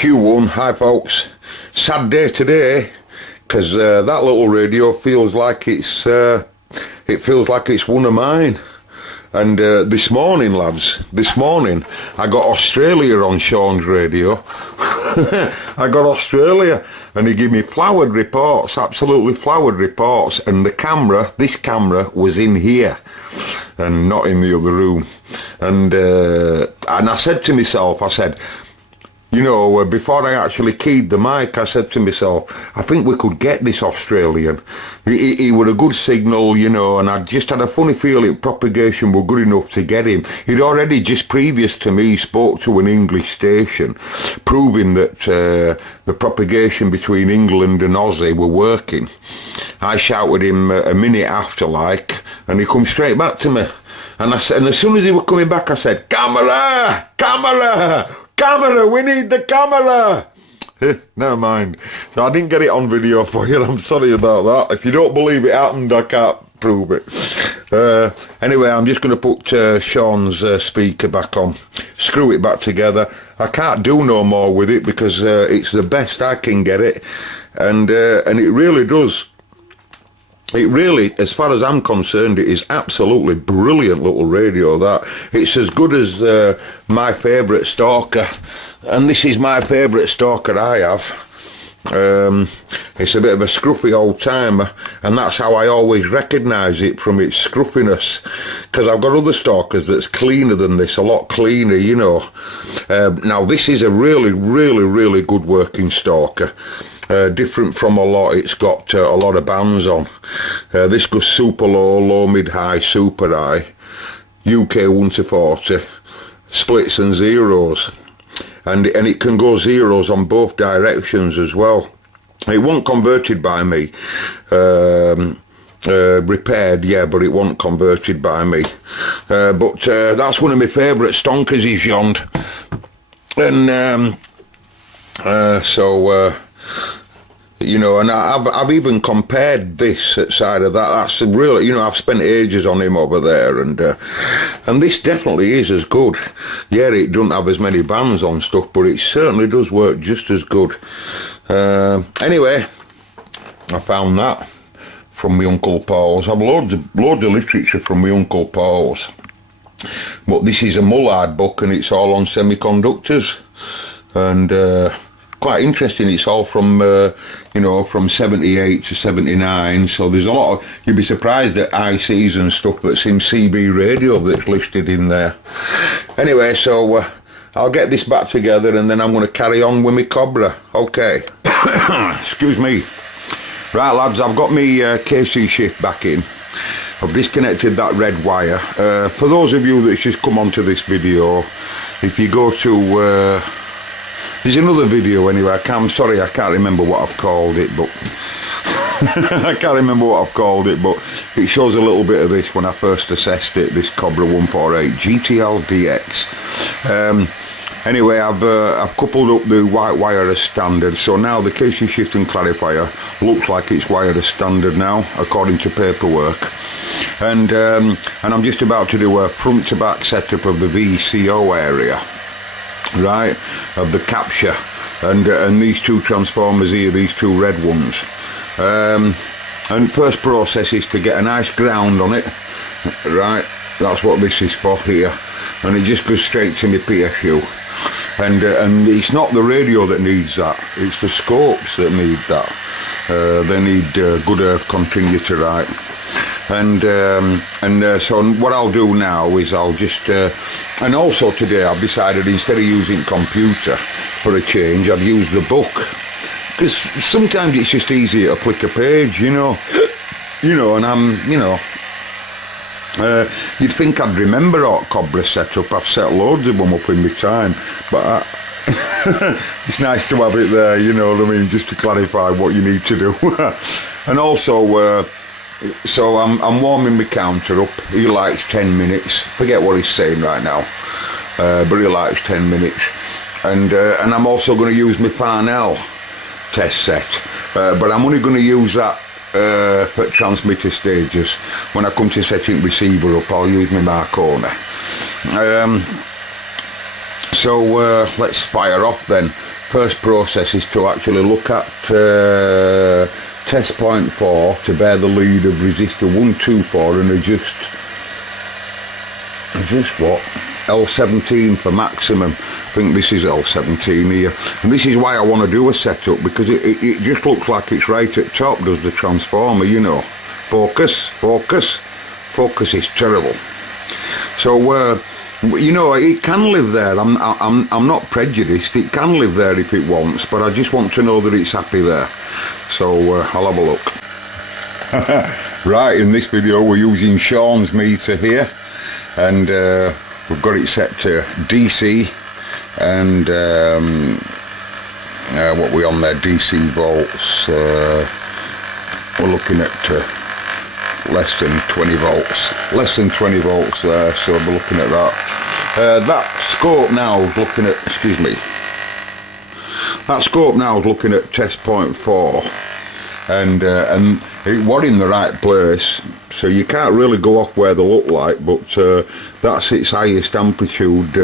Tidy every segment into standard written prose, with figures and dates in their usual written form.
Q1, hi folks. Sad day today, because that little radio feels like it's one of mine. And this morning, lads, I got Australia on Sean's radio. I got Australia, and he gave me flowered reports, absolutely flowered reports, and this camera was in here and not in the other room. And I said to myself, you know, before I actually keyed the mic, I said to myself, I think we could get this Australian. He were a good signal, you know, and I just had a funny feeling propagation were good enough to get him. He'd already, just previous to me, spoke to an English station, proving that the propagation between England and Aussie were working. I shouted him a minute after, and he come straight back to me. And as soon as he were coming back, I said, camera, camera! Camera, we need the camera! Never mind. So I didn't get it on video for you, I'm sorry about that. If you don't believe it happened, I can't prove it. Anyway, I'm just going to put Sean's speaker back on, screw it back together. I can't do no more with it because it's the best I can get it, and it really does. It really, as far as I'm concerned, it is absolutely brilliant little radio, that. It's as good as my favourite stalker, and this is my favourite stalker I have. It's a bit of a scruffy old timer, and that's how I always recognise it, from its scruffiness, because I've got other stalkers that's cleaner than this, a lot cleaner, you know. Now this is a really, really, really good working stalker. Different from a lot, it's got a lot of bands on. This goes super low, low, mid, high, super high, UK 1 to 40, splits and zeros, and it can go zeros on both directions as well. It wasn't converted by me, repaired, yeah, but it wasn't converted by me. But that's one of my favourite stonkers he's yond, and you know, and I've even compared this side of that. That's really, you know, I've spent ages on him over there, and this definitely is as good. Yeah, it doesn't have as many bands on stuff, but it certainly does work just as good. Anyway, I found that from my Uncle Paul's. I've loads of literature from my Uncle Paul's, but this is a Mullard book, and it's all on semiconductors, and quite interesting. It's all from you know, from 78 to 79, so there's a lot of, you'd be surprised at ICs and stuff that's in CB radio that's listed in there. Anyway, so I'll get this back together, and then I'm going to carry on with my COBRA. Okay. Excuse me. Right, lads, I've got my KC shift back in. I've disconnected that red wire. For those of you that's just come onto this video, if you go to there's another video anyway, I'm sorry, I can't remember what I've called it, but it shows a little bit of this when I first assessed it, this COBRA 148 GTL DX. Anyway, I've coupled up the white wire as standard, so now the KC shift and clarifier looks like it's wired as standard now, according to paperwork. And I'm just about to do a front to back setup of the VCO area, right, of the capture, and these two transformers here, these two red ones. And first process is to get a nice ground on it, right, that's what this is for here, and it just goes straight to my PSU. And it's not the radio that needs that, it's the scopes that need that. They need good earth continuity, right? And so what I'll do now is I'll just and also today I've decided, instead of using computer for a change, I've used the book, because sometimes it's just easier to flick a page, you know, and I'm, you know, you'd think I'd remember our COBRA setup. I've set loads of them up in my time, but it's nice to have it there, you know what I mean, just to clarify what you need to do. And also so I'm warming my counter up. He likes 10 minutes. Forget what he's saying right now, but he likes 10 minutes. And I'm also going to use my Parnell test set, but I'm only going to use that for transmitter stages. When I come to setting receiver up, I'll use my Marconi. So let's fire off then. First process is to actually look at test point 4 to bear the lead of resistor 124 and adjust what? L17 for maximum. I think this is L17 here. And this is why I want to do a setup, because it just looks like it's right at top, does the transformer, you know. Focus is terrible. So you know, it can live there. I'm not prejudiced. It can live there if it wants, but I just want to know that it's happy there. So I'll have a look. Right, in this video we're using Sean's meter here, and we've got it set to DC, and what we on there, DC volts. We're looking at less than 20 volts there, so we're looking at that. That scope now is looking at, that scope now is looking at test point 4, and it was in the right place, so you can't really go off where they look like, but that's its highest amplitude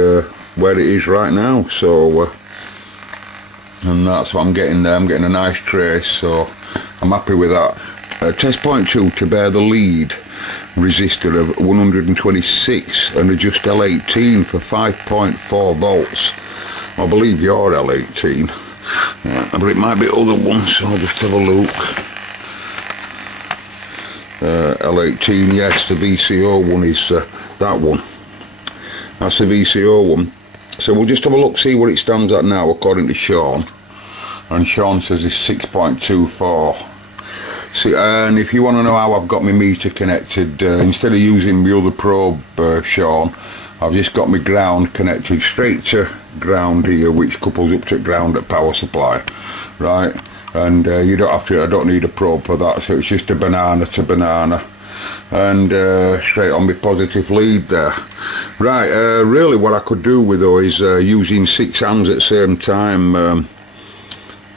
where it is right now. So and that's what I'm getting there. I'm getting a nice trace, so I'm happy with that. Test point 2 to bear the lead resistor of 126 and adjust L18 for 5.4 volts. I believe you're L18, yeah, but it might be other ones, so I'll just have a look. L18, yes, the VCO one is that one. That's the VCO one. So we'll just have a look, see what it stands at now according to Sean. And Sean says it's 6.24. See, and if you want to know how I've got my meter connected, instead of using my other probe, Sean, I've just got my ground connected straight to ground here, which couples up to ground at power supply, right? And you don't have to, I don't need a probe for that, so it's just a banana to banana, and straight on my positive lead there. Right, really what I could do with though is using 6 hands at the same time.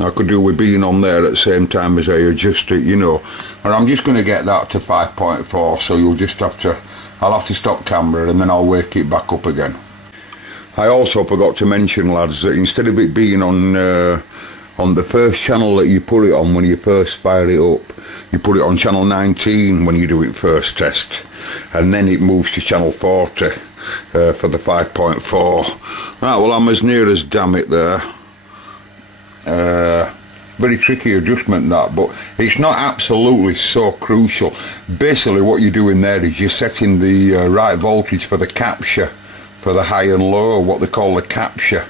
I could do with being on there at the same time as I adjust it, you know. And I'm just going to get that to 5.4, so you'll just have to, I'll have to stop camera and then I'll wake it back up again. I also forgot to mention, lads, that instead of it being on the first channel that you put it on when you first fire it up, you put it on channel 19 when you do it first test, and then it moves to channel 40 for the 5.4. Right, well, I'm as near as damn it there. Very tricky adjustment that, but it's not absolutely so crucial. Basically what you're doing there is you're setting the right voltage for the capture, for the high and low, what they call the capture.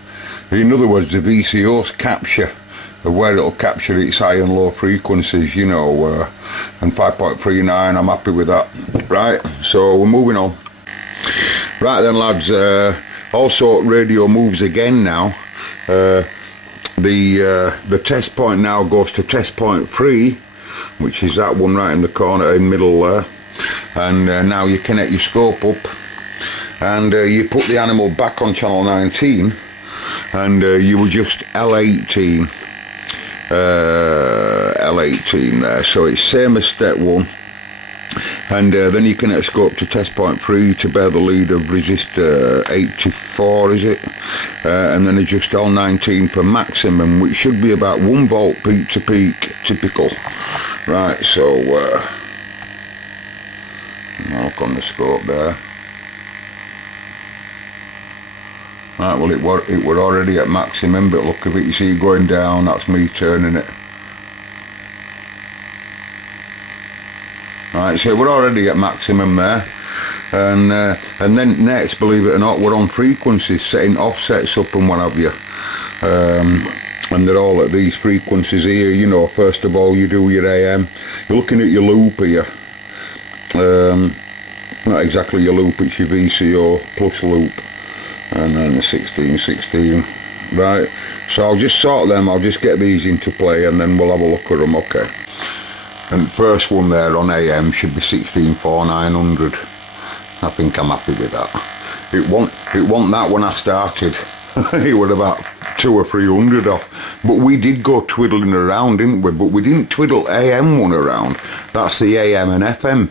In other words, the VCO's capture, where it'll capture its high and low frequencies, you know, and 5.39, I'm happy with that. Right, so we're moving on. Right then, lads, also radio moves again now. The test point now goes to test point 3, which is that one right in the corner in the middle there, and now you connect your scope up, and you put the animal back on channel 19, and you adjust L18 L18 there, so it's same as step 1. And then you connect scope to test point 3 to bear the lead of resistor 84, is it? And then adjust L19 for maximum, which should be about 1 volt peak to peak, typical. Right, so mark on the scope there. Right, well it were already at maximum, but look, if you see it going down, that's me turning it. Right, so we're already at maximum there, and then next, believe it or not, we're on frequencies, setting offsets up and what have you, and they're all at these frequencies here, you know. First of all, you do your AM, you're looking at your loop here, not exactly your loop, it's your VCO plus loop, and then the 16, right, so I'll just sort them, I'll just get these into play and then we'll have a look at them, okay. And first one there on AM should be 164900. I think I'm happy with that. It wasn't that when I started. It was about 200 or 300 off. But we did go twiddling around, didn't we? But we didn't twiddle AM one around. That's the AM and FM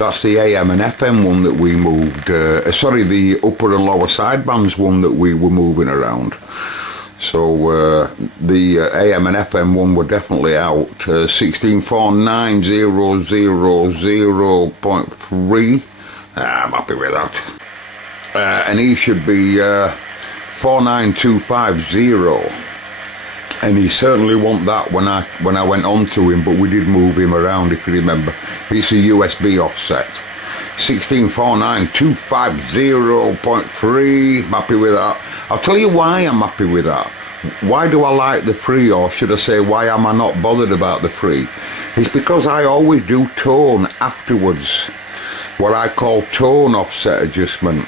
That's the AM and FM one that we moved, sorry, the upper and lower sidebands one that we were moving around. So the AM and FM one were definitely out. 16490000.3. I'm happy with that. And he should be 49250. And he certainly won't that when I went on to him, but we did move him around, if you remember. It's a USB offset. 164925.3. Happy with that. I'll tell you why I'm happy with that. Why do I like the free, or should I say why am I not bothered about the free? It's because I always do tone afterwards, what I call tone offset adjustment.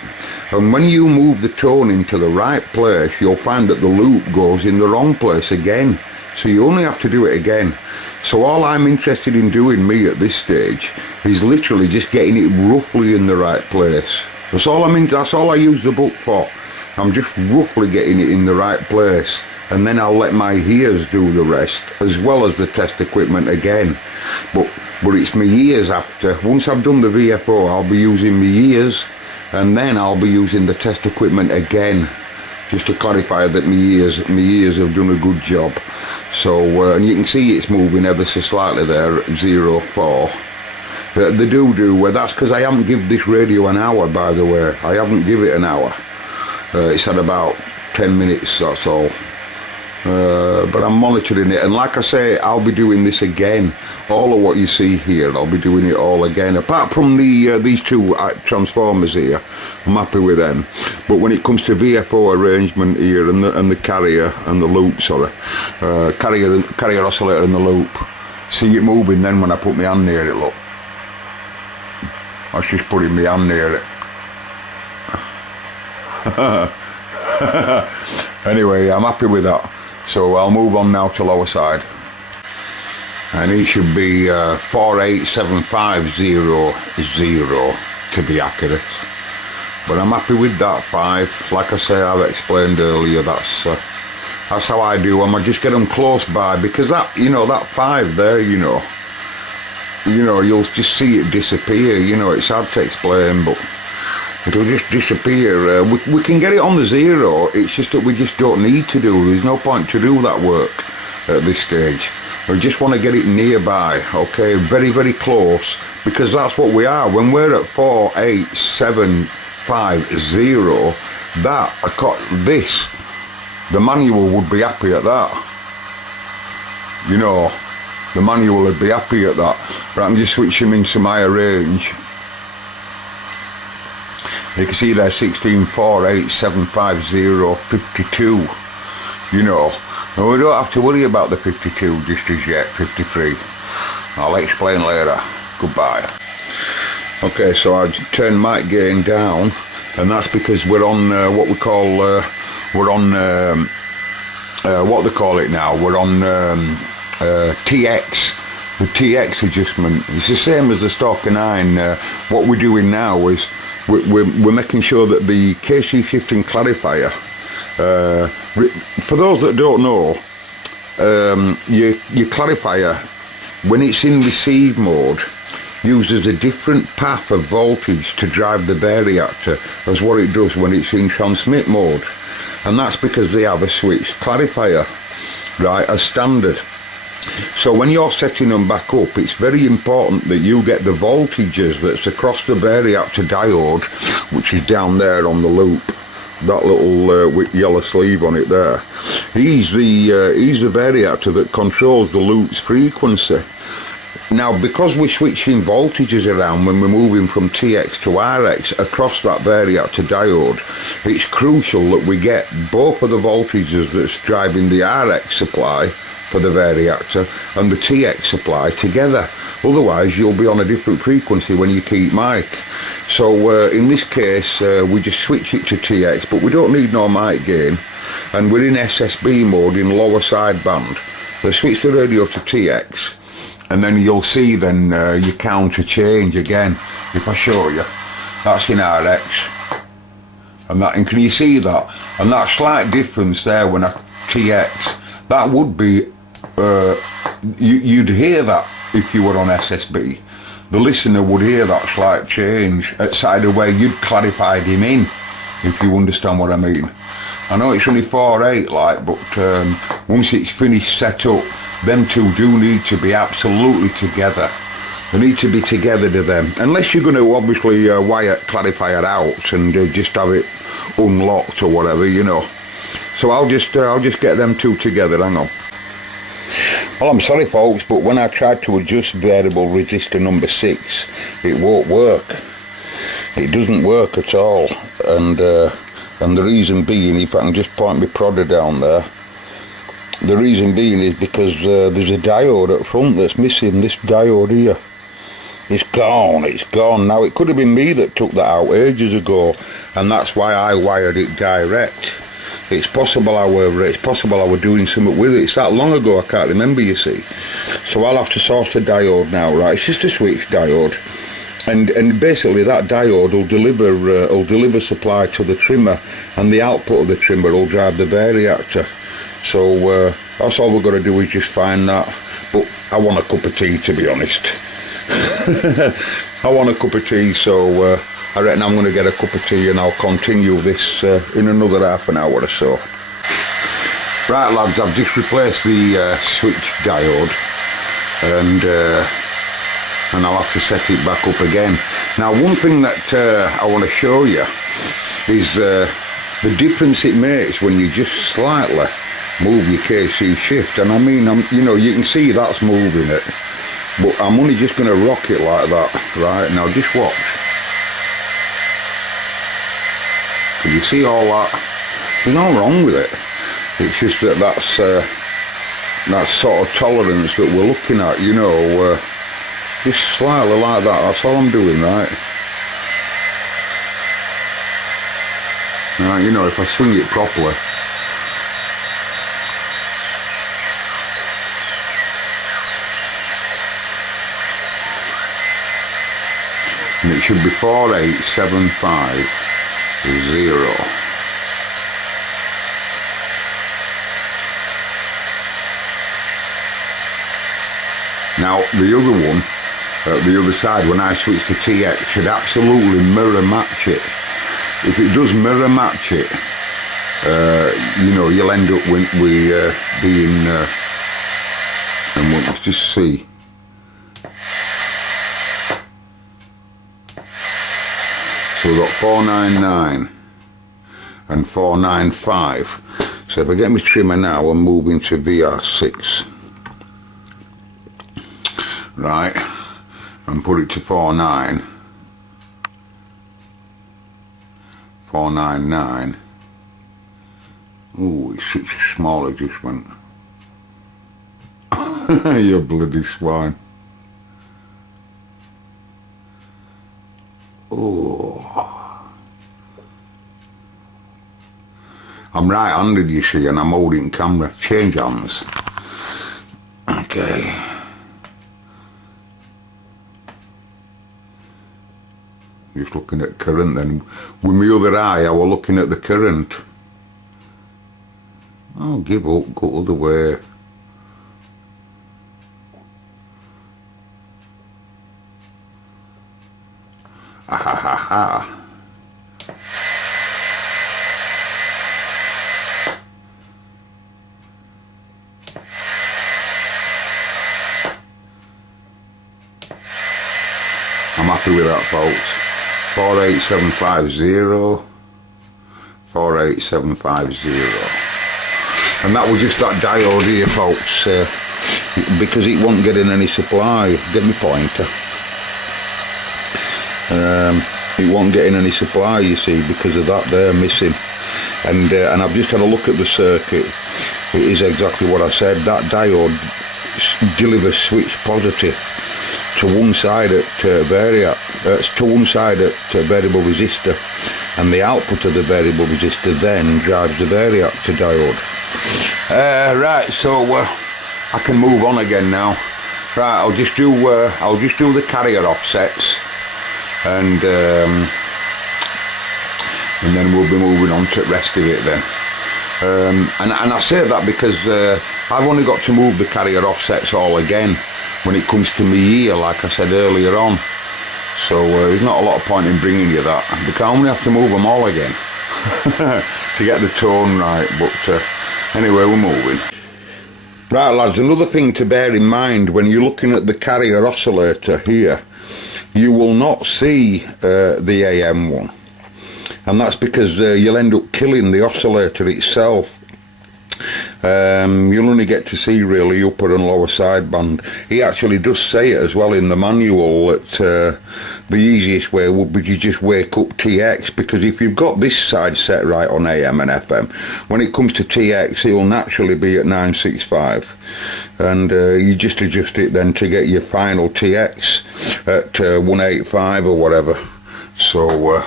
And when you move the tone into the right place, you'll find that the loop goes in the wrong place again. So you only have to do it again. So all I'm interested in doing, me, at this stage, is literally just getting it roughly in the right place. That's all I use the book for. I'm just roughly getting it in the right place. And then I'll let my ears do the rest, as well as the test equipment again. But it's my ears after. Once I've done the VFO, I'll be using my ears, and then I'll be using the test equipment again, just to clarify that my ears have done a good job. So and you can see it's moving ever so slightly there at 04. They do well, that's because I haven't given this radio an hour, by the way. I haven't given it an hour. It's had about 10 minutes, that's all. But I'm monitoring it, and like I say, I'll be doing this again. All of what you see here, I'll be doing it all again. Apart from these two transformers here, I'm happy with them. But when it comes to VFO arrangement here, and the carrier and the loop, carrier oscillator and the loop, see it moving then when I put my hand near it. Look, I was just putting my hand near it. Anyway, I'm happy with that. So I'll move on now to lower side. And it should be 48750 to be accurate. But I'm happy with that 5. Like I say, I've explained earlier, that's how I do them. I just get them close by, because that, that 5 there, you'll just see it disappear. It's hard to explain, but it'll just disappear. We can get it on the 0, it's just that we just don't need to do. There's no point to do that work at this stage. We just want to get it nearby, okay, very, very close, because that's what we are. When we're at 48750, the manual would be happy at that. The manual would be happy at that. But I'm just switching into my range. You can see there 1648755052. And we don't have to worry about the 52 just as yet. 53. I'll explain later. Goodbye. Okay, so I turn mic gain down, and that's because we're on what we call what they call it now. We're on TX. The TX adjustment. It's the same as the Stalker 9. What we're doing now is we're making sure that the KC shifting clarifier, for those that don't know, your clarifier, when it's in receive mode, uses a different path of voltage to drive the variactor as what it does when it's in transmit mode. And that's because they have a switched clarifier, right, as standard. So when you're setting them back up, it's very important that you get the voltages that's across the variactor diode, which is down there on the loop, that little with yellow sleeve on it there. He's the variactor that controls the loop's frequency. Now, because we're switching voltages around when we're moving from TX to RX across that variactor diode, it's crucial that we get both of the voltages that's driving the RX supply for the variactor and the TX supply together. Otherwise you'll be on a different frequency when you keep mic. So in this case we just switch it to TX, but we don't need no mic gain, and we're in SSB mode in lower sideband. So switch the radio to TX, and then you'll see then your counter change again. If I show you, that's in RX, and can you see that? And that slight difference there when I TX, that would be you'd hear that if you were on SSB. the listener would hear that slight change outside of where you'd clarified him in, if you understand what I mean. I know it's only 4/8 like, but once it's finished set up, them two do need to be absolutely together. They need to be together to them, unless you're going to obviously clarify it out and just have it unlocked or whatever, you know. So I'll just get them two together. Hang on. Well, I'm sorry folks, but when I tried to adjust variable resistor number 6, it won't work. It doesn't work at all, and the reason being, if I can just point my prodder down there, the reason being is because there's a diode up front that's missing. This diode here, it's gone now. It could have been me that took that out ages ago, and that's why I wired it direct. It's possible I were doing something with it. It's that long ago, I can't remember, you see. So I'll have to source the diode now, right? It's just a switch diode, and basically that diode will deliver supply to the trimmer, and the output of the trimmer will drive the variactor. So that's all we're going to do, is just find that. But I want a cup of tea, to be honest. I want a cup of tea, so I reckon I'm going to get a cup of tea and I'll continue this in another half an hour or so. Right lads, I've just replaced the switch diode, and I'll have to set it back up again. Now one thing that I want to show you is the difference it makes when you just slightly move your KC shift. And I mean, you know, you can see that's moving it, but I'm only just going to rock it like that. Right, now just watch. Can you see all that? There's nothing wrong with it. It's just that that's sort of tolerance that we're looking at, you know, just slightly like that. That's all I'm doing, right? Now, you know, if I swing it properly, and it should be 4875. 0. Now the other one, the other side, when I switch to TX, should absolutely mirror match it. If it does mirror match it, you know, you'll end up with being, and let's just see. So we've got 499 and 495. So if I get my trimmer now, I'm moving to VR6. Right, and put it to 499. Ooh, it's such a small adjustment. You bloody swine. Oh, I'm right-handed, you see, and I'm holding camera. Change hands. Okay. Just looking at current then. With my other eye, I was looking at the current. Oh, give up, go other way. Ah ha ha ha. I'm happy with that, folks. 48750, 48750, and that was just that diode here, folks, because it wasn't getting any supply. Get me pointer. It wasn't getting any supply, you see, because of that there missing, and I've just had a look at the circuit. It is exactly what I said. That diode delivers switch positive to one side at to one side at variable resistor, and the output of the variable resistor then drives the variactor diode. Right, so I can move on again now. Right, I'll just do the carrier offsets, and then we'll be moving on to the rest of it then. And I say that because I've only got to move the carrier offsets all again when it comes to me ear, like I said earlier on. So there's not a lot of point in bringing you that, because I only have to move them all again to get the tone right. But anyway, we're moving. Right, lads, another thing to bear in mind when you're looking at the carrier oscillator here, you will not see the AM one. And that's because you'll end up killing the oscillator itself. You'll only get to see really upper and lower sideband. He actually does say it as well in the manual that the easiest way would be to just wake up TX, because if you've got this side set right on AM and FM, when it comes to TX it'll naturally be at 965, and you just adjust it then to get your final TX at 185 or whatever. So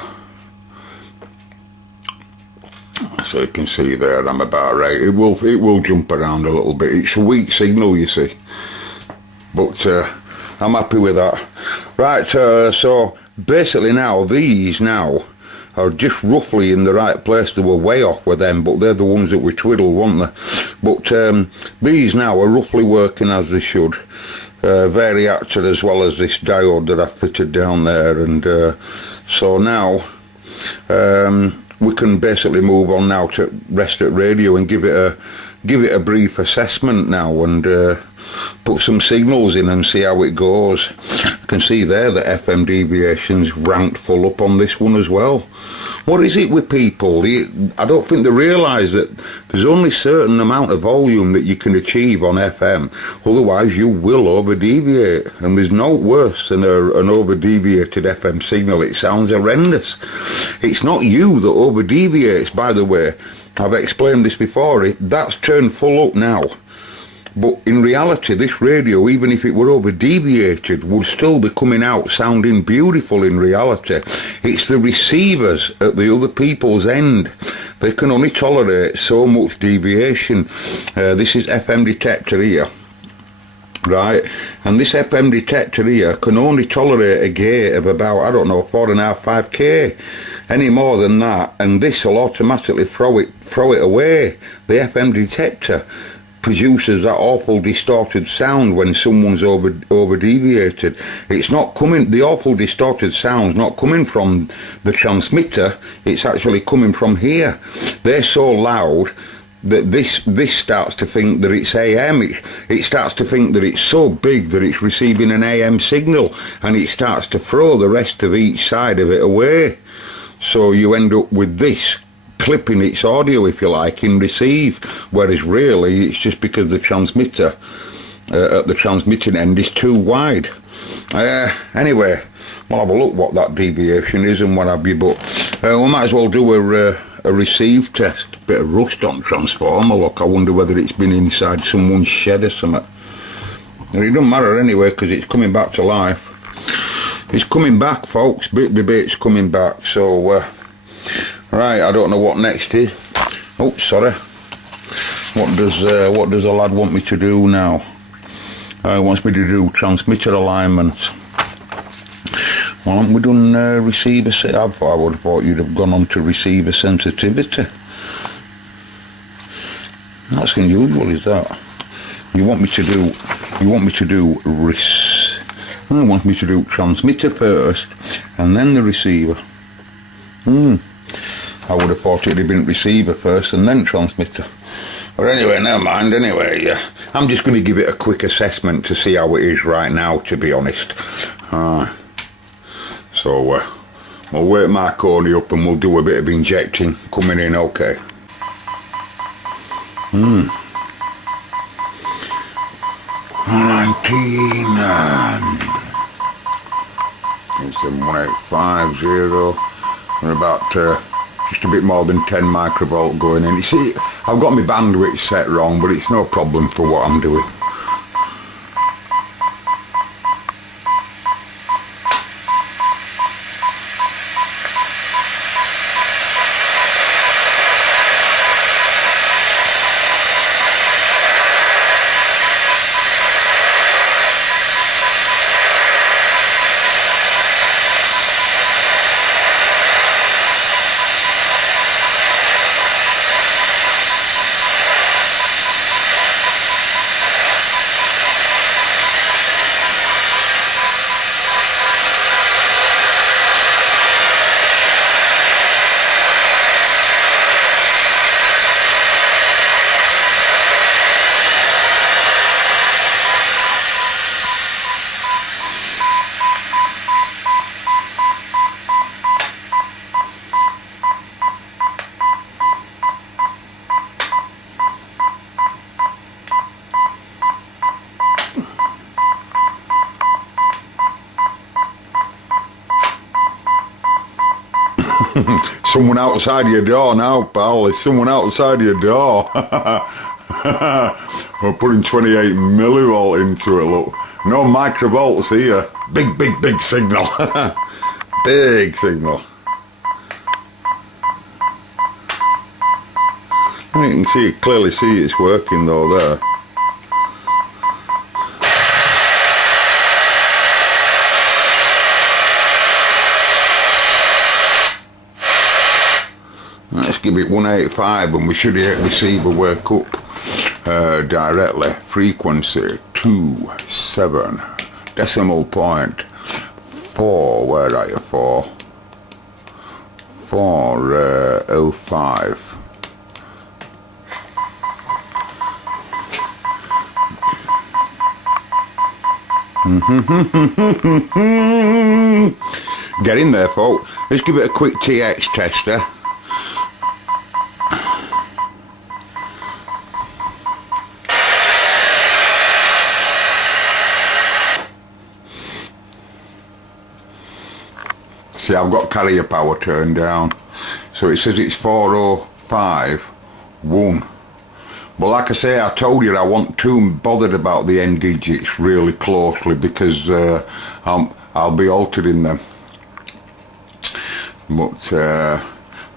so you can see there I'm about right. It will jump around a little bit. It's a weak signal, you see, but I'm happy with that. Right, so basically now these now are just roughly in the right place. They were way off with them, but they're the ones that we twiddled, weren't they? But these now are roughly working as they should. Variactor as well as this diode that I fitted down there, and so now we can basically move on now to rest at radio and give it a brief assessment now, and put some signals in and see how it goes. You can see there that FM deviations ranked full up on this one as well. What is it with people? I don't think they realise that there's only a certain amount of volume that you can achieve on FM, otherwise you will over-deviate, and there's no worse than an over-deviated FM signal. It sounds horrendous. It's not you that over-deviates, by the way. I've explained this before. That's turned full up now. But in reality, this radio, even if it were over-deviated, would still be coming out sounding beautiful in reality. It's the receivers at the other people's end. They can only tolerate so much deviation. This is FM detector here, right? And this FM detector here can only tolerate a gate of about, I don't know, 4.5, 5K. Any more than that, and this will automatically throw it away. The FM detector produces that awful distorted sound when someone's over deviated. It's not coming, the awful distorted sound's not coming from the transmitter, it's actually coming from here. They're so loud that this starts to think that it's AM. It starts to think that it's so big that it's receiving an AM signal, and it starts to throw the rest of each side of it away. So you end up with this clipping its audio, if you like, in receive, whereas really it's just because the transmitter at the transmitting end is too wide. Anyway, we'll have a look what that deviation is and what have you, but we might as well do a receive test. Bit of rust on transformer, look. I wonder whether it's been inside someone's shed or something. And it doesn't matter anyway, because it's coming back to life. It's coming back, folks, bit by bit's coming back. So right, I don't know what next is. Oh, sorry. What does the lad want me to do now? He wants me to do transmitter alignment. Well, haven't we done receiver? I would have thought you'd have gone on to receiver sensitivity. That's unusual, is that? You want me to do transmitter first and then the receiver. I would have thought it'd have been receiver first and then transmitter. But anyway, never mind. Anyway, I'm just going to give it a quick assessment to see how it is right now, to be honest. So we'll wake Marconi up and we'll do a bit of injecting coming in, okay. 19 it's 1850. We're about just a bit more than 10 microvolt going in. You see, I've got my bandwidth set wrong, but it's no problem for what I'm doing. someone outside your door now, pal. There's someone outside your door. We're putting 28 millivolt into it, look. No microvolts here. Big signal. Big signal. You can see, clearly see it's working though there. Let's give it 185 and we should hit receiver wake up directly. Frequency 27 decimal point 4. Where are you? 405. Get in there, folks. Let's give it a quick TX tester. See, I've got carrier power turned down, so it says it's 405.1. But like I say, I told you I wasn't too bothered about the end digits really closely because I'll be altering them. But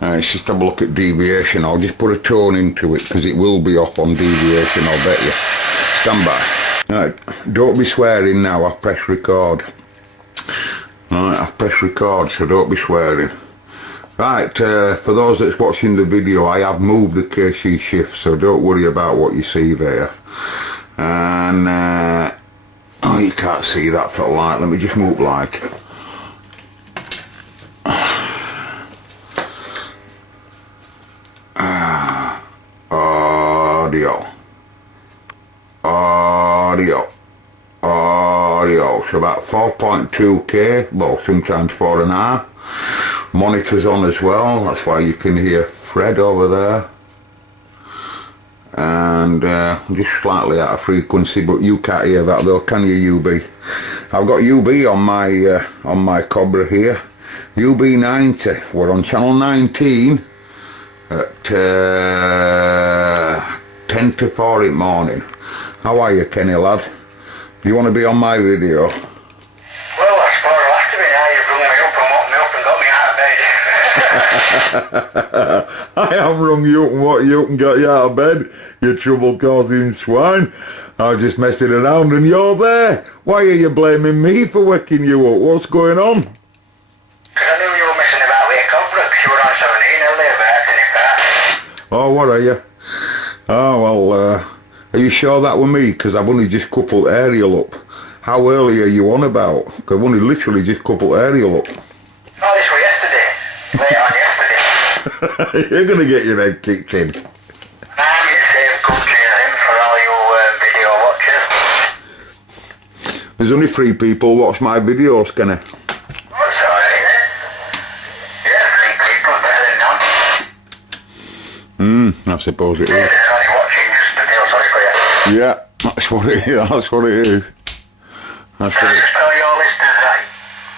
let's just have a look at deviation. I'll just put a tone into it because it will be off on deviation, I'll bet you. Stand by. Right, don't be swearing now, I've pressed record. Right, I've pressed record, so don't be swearing. Right, for those that's watching the video, I have moved the KC shift, so don't worry about what you see there. And, oh, you can't see that for light. Let me just move light. Audio, so about 4.2k, well sometimes 4.5. Monitors on as well, that's why you can hear Fred over there. And just slightly out of frequency, but you can't hear that though, can you, UB? I've got UB on my COBRA here. UB90, we're on channel 19 at 10 to 4 in the morning. How are you, Kenny lad? Do you want to be on my video? Well, I suppose I'll have to be now. You've rung me up and woke me up and got me out of bed. I have rung you up and woke you up and got you out of bed, you trouble-causing swine. I was just messing around and you're there. Why are you blaming me for waking you up? What's going on? Because I knew you were messing about with your COBRA because you were on 17 earlier, but I had to nip that. Oh, what are you? Oh, well, are you sure that were me? Because I've only just coupled aerial up. How early are you on about? Because I've only literally just coupled aerial up. Oh, this was yesterday. Late on yesterday. You're going to get your head kicked in. Nah, you save country in for all you video watchers. There's only 3 people watch my videos, Kenny. Oh, it's alright, eh? Yeah, 3 people better than none. I suppose it is. Yeah, there's only watching just to feel sorry for you. Yeah, that's what it is. That's what it is. That's Can I what it just tell your listeners that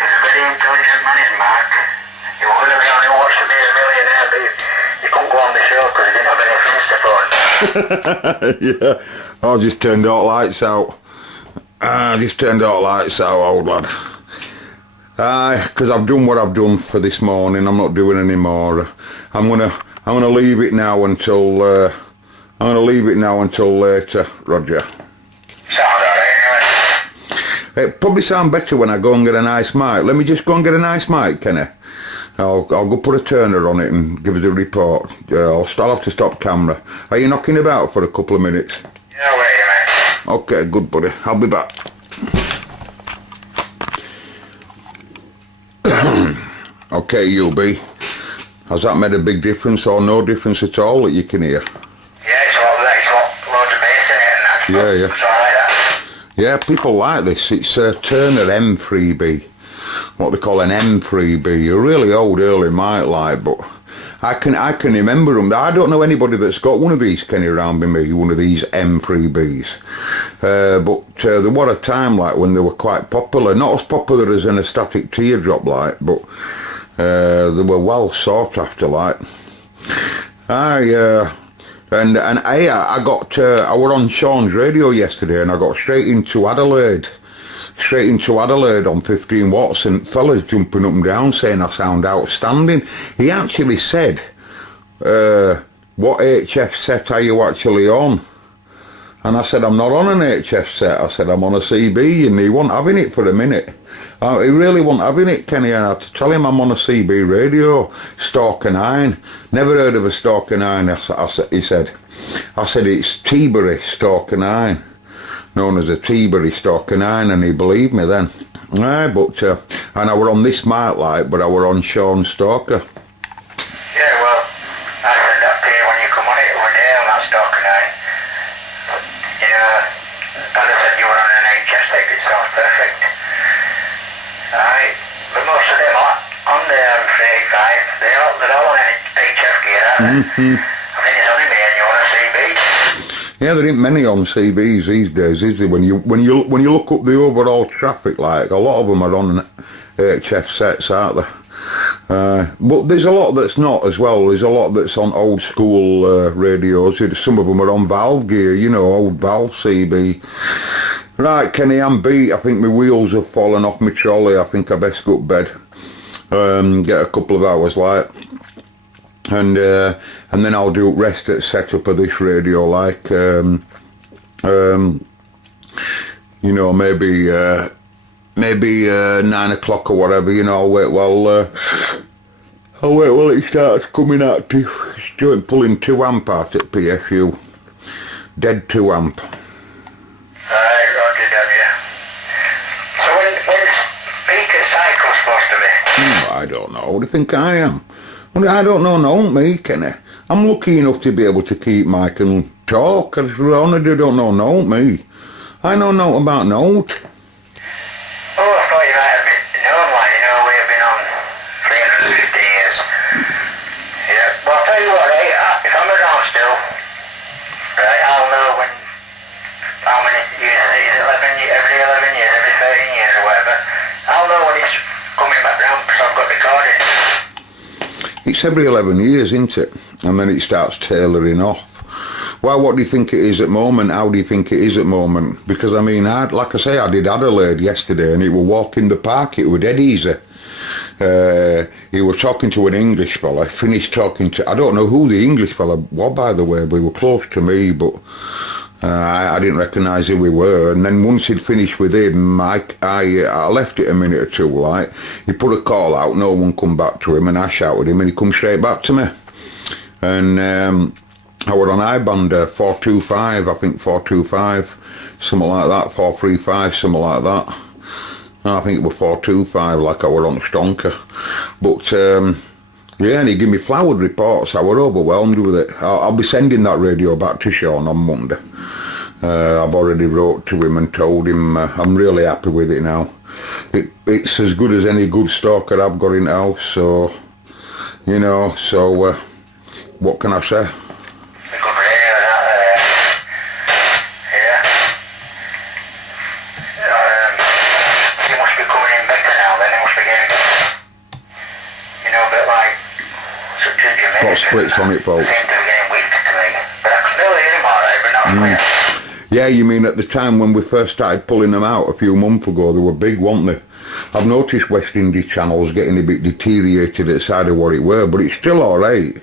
he's a very intelligent man, is Mark. You were really on who wants to be a millionaire, but you couldn't go on the show because he didn't have any friends to phone. Yeah, I just turned all lights out. I just turned all lights out, old lad. Because I've done what I've done for this morning. I'm not doing any more. I'm gonna leave it now until later, Roger. Sound alright, It probably sound better when I go and get a nice mic. Let me just go and get a nice mic, Kenny. I'll go put a turner on it and give us a report. I'll have to stop camera. Are you knocking about for a couple of minutes? Yeah, wait a minute. Okay, good buddy. I'll be back. Okay, UB. Has that made a big difference or no difference at all that you can hear? Yeah, it's loads of bass in it and that. Yeah, yeah. It's alright, that. Yeah, people like this. It's a Turner M3B. What they call an M3B. A really old early mic like, but I can remember them. I don't know anybody that's got one of these, Kenny, around me, one of these M3Bs. But there was a time like when they were quite popular. Not as popular as an static teardrop like, but They were well sought after, like. I were on Sean's radio yesterday, and I got straight into Adelaide on 15 watts, and fellas jumping up and down saying I sound outstanding. He actually said, what HF set are you actually on? And I said, I'm not on an HF set. I said, I'm on a CB, and he wasn't having it for a minute. He really wasn't having it, Kenny, and I had to tell him I'm on a CB radio, Stalker 9. Never heard of a Stalker 9, he said. I said, it's Teebury Stalker 9, known as a Teebury Stalker 9, and he believed me then. And I were on this mic light, but I were on Sean Stalker. Yeah, well, I said that to you when you come on it one day on that Stalker 9. You know, as I said, you were on an HS stick, it sounds perfect. Alright, but most of them are on the 385, they're all on HF gear, aren't they? I think it's only me and you on a CB. Yeah, there ain't many on CBs these days, is there? When you look up the overall traffic, like, a lot of them are on HF sets, aren't they? But there's a lot that's not as well. There's a lot that's on old school radios. Some of them are on valve gear, you know, old valve CB. Right, Kenny, I'm beat. I think my wheels have fallen off my trolley. I think I best go to bed. Get a couple of hours light. And then I'll do rest at setup of this radio, like, you know, maybe 9 o'clock or whatever, you know. I'll wait while it starts coming active. It's pulling 2 amp out at PSU. Dead 2 amp. Right, roger, W. So when's Peter's cycle supposed to be? I don't know. What do you think I am? I don't know, no, me, Kenny. I'm lucky enough to be able to keep mic and talk. I honestly don't know, no, me. I know nothing about note. Oh, I thought you might have been known, like, you know, we have been on 350 years. Yeah, well, I'll tell you what, if I'm around still, right, I'll know how many years, is it 11 years, every 11 years, every 13 years or whatever. I'll know when it's coming back round because I've got recordings. It's every 11 years, isn't it? And then it starts tailoring off. Well, what do you think it is at the moment? How do you think it is at the moment? Because, I mean, like I say, I did Adelaide yesterday, and it were walking the park. It were dead easy. He was talking to an English fella, finished talking to... I don't know who the English fella was, by the way, but he was close to me, but I didn't recognise who we were. And then once he'd finished with him, I left it a minute or two, like. He put a call out, no one come back to him, and I shouted him, and he come straight back to me. And I was on I-band 425, I think 425, something like that, 435, something like that. I think it was 425, like I were on Stonker. But, yeah, and he gave me flowered reports. I were overwhelmed with it. I'll be sending that radio back to Sean on Monday. I've already wrote to him and told him I'm really happy with it now. It's as good as any good stalker I've got in the house, so, you know, so, what can I say? Got splits on it, folks. Yeah, you mean at the time when we first started pulling them out a few months ago, they were big, weren't they? I've noticed West Indies channels getting a bit deteriorated at the side of what it were, but it's still alright.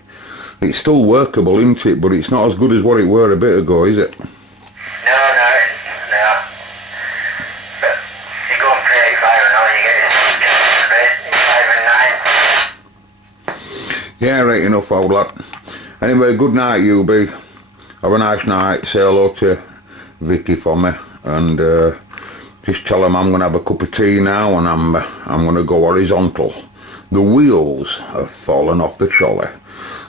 It's still workable, isn't it? But it's not as good as what it were a bit ago, is it? No. But you go on 385 and all, you get your 5 and 9. Yeah, right enough, old lad. Anyway, good night, you be. Have a nice night. Say hello to Vicky for me, and just tell him I'm going to have a cup of tea now, and I'm going to go horizontal. The wheels have fallen off the trolley.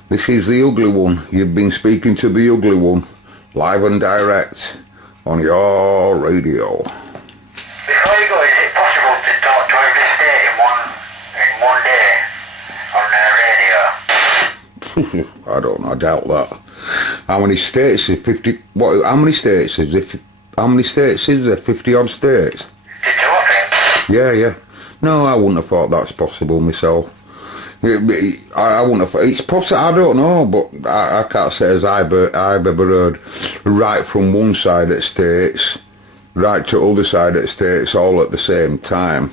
This is the ugly one. You've been speaking to the ugly one, live and direct, on your radio. Before you go, is it possible to talk to every state in one day on the radio? I don't know, I doubt that. How many states is 50? What? How many states is it? How many states is there? 50 odd states. Did you think? Yeah. No, I wouldn't have thought that's possible myself. I wouldn't have, it's possible, I don't know, but I can't say as I've ever heard right from one side of the States, right to other side of the States all at the same time.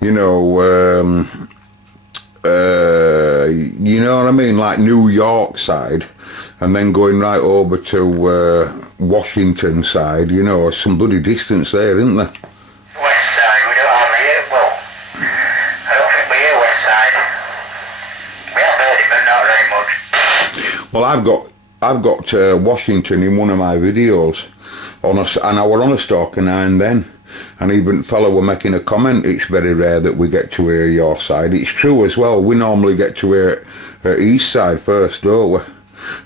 You know, you know what I mean, like New York side, and then going right over to Washington side, you know, some bloody distance there, isn't there? West side, we don't have here, well, I don't think we hear west side. We have heard it, but not very much. Well, I've got Washington in one of my videos, and I were on a stalker now and then, and even fellow were making a comment, it's very rare that we get to hear your side. It's true as well, we normally get to hear east side first, don't we?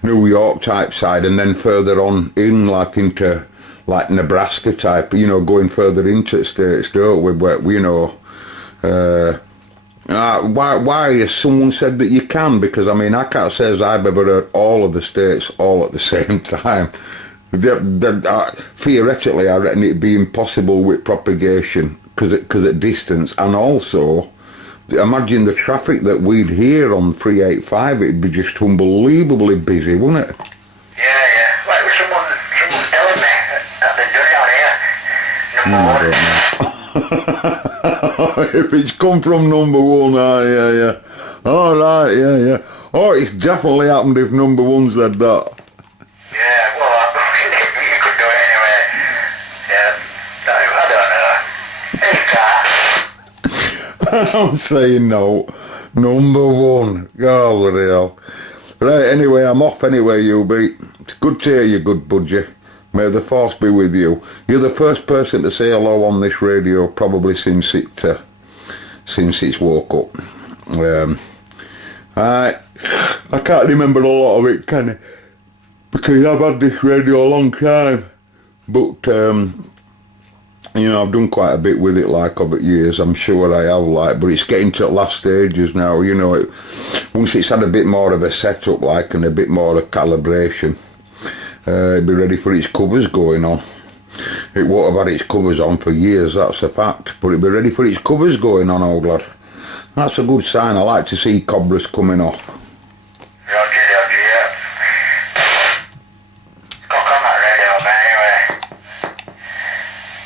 New York type side, and then further on in, like into like Nebraska type, you know, going further into the States, don't we? Where, you know, why has someone said that you can? Because I mean, I can't say as I've ever heard all of the states all at the same time. Theoretically, I reckon it'd be impossible with propagation because at distance, and also imagine the traffic that we'd hear on 385. It'd be just unbelievably busy, wouldn't it? Yeah. Like someone telling me that they've done it on here. Number 1. If it's come from number 1, yeah. All right, yeah. Oh, it's definitely happened if number 1 said that. Yeah, well, you could do it anyway. Yeah, I don't know. I'm saying no. Number 1. God, the hell. Right, anyway, I'm off anyway, you be. It's good to hear you, good budgie. May the force be with you. You're the first person to say hello on this radio probably since it's woke up. I can't remember a lot of it, can I? Because I've had this radio a long time. But, you know, I've done quite a bit with it, like, over years. I'm sure I have, like, but it's getting to the last stages now, you know. Once it's had a bit more of a setup, like, and a bit more of calibration, it'll be ready for its covers going on. It won't have had its covers on for years, that's a fact, but it'll be ready for its covers going on, old lad. That's a good sign. I like to see COBRAs coming off. Roger, yeah. Cock on that radio, man, anyway.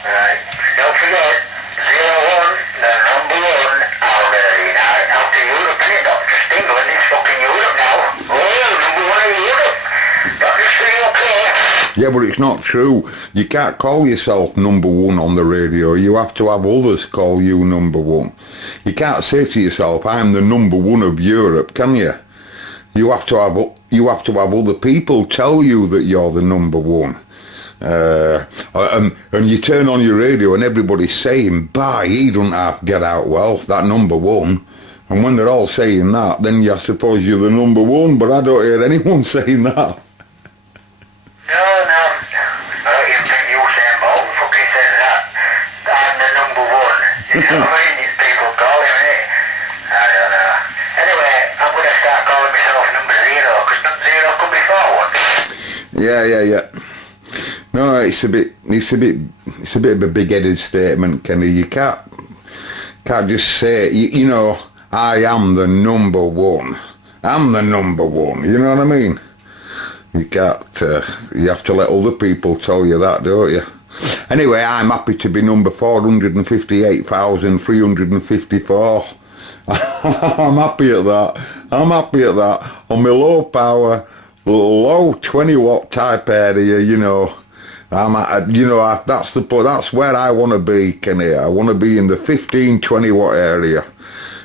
Right, don't forget, 01, the number 1, out to Europe, innit? Not just England, it's fucking Europe now. Oh, number 1 in Europe. Not just the UK. Yeah, but it's not true. You can't call yourself number 1 on the radio. You have to have others call you number 1. You can't say to yourself, I'm the number 1 of Europe, can you? You have to have other people tell you that you're the number 1. And you turn on your radio and everybody's saying, "Bah, he doesn't have to get out well, that number 1." And when they're all saying that, then I suppose you're the number 1. But I don't hear anyone saying that. No. I don't even think Usain Bolt fucking says that. I'm the number 1. You know what I mean? These people call him, innit? I don't know. Anyway, I'm going to start calling myself number 0, because 0 could be 4. Yeah. No, it's a bit of a big-headed statement, Kenny. You can't just say, you know, I am the number 1. I'm the number 1. You know what I mean? You can't. You have to let other people tell you that, don't you? Anyway, I'm happy to be number 458,354. I'm happy at that. On my low power, low 20 watt type area, you know. That's where I want to be, Kenny. I want to be in the 15-20 watt area.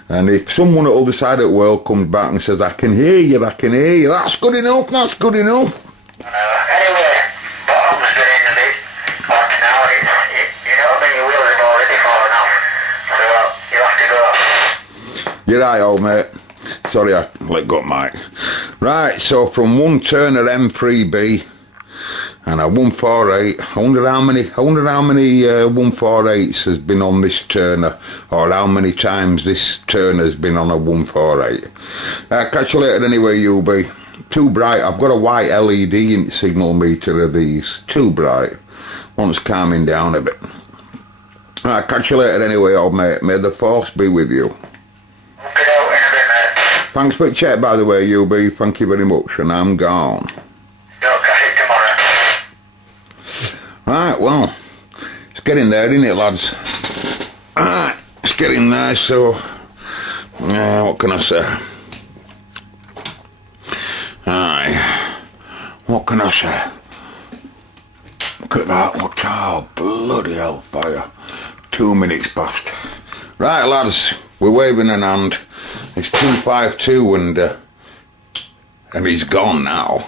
And if someone at the other side of the world comes back and says, I can hear you, that's good enough. Anyway, bottom's getting a bit hot now. You know what I mean? Your wheels have already fallen off. So you have to go. You're right, old mate. Sorry, I let go of Mike. Right, so from one Turner M3B and a 148. I wonder how many 148s has been on this Turner, or how many times this Turner's been on a 148. Catch you later anyway, you be. Too bright. I've got a white LED in signal meter of these. Too bright. One's calming down a bit. Catch you later anyway, old mate. May the force be with you. Get out in a bit, mate. Thanks for the chat, by the way, UB. Thank you very much, and I'm gone. No, catch it tomorrow. Right, well, it's getting there, isn't it, lads? Alright, it's getting there, so... what can I say? Aye. What can I say? Look at that, what, oh, bloody hellfire. 2 minutes past. Right, lads, we're waving an hand. It's 2:52 and he's gone now.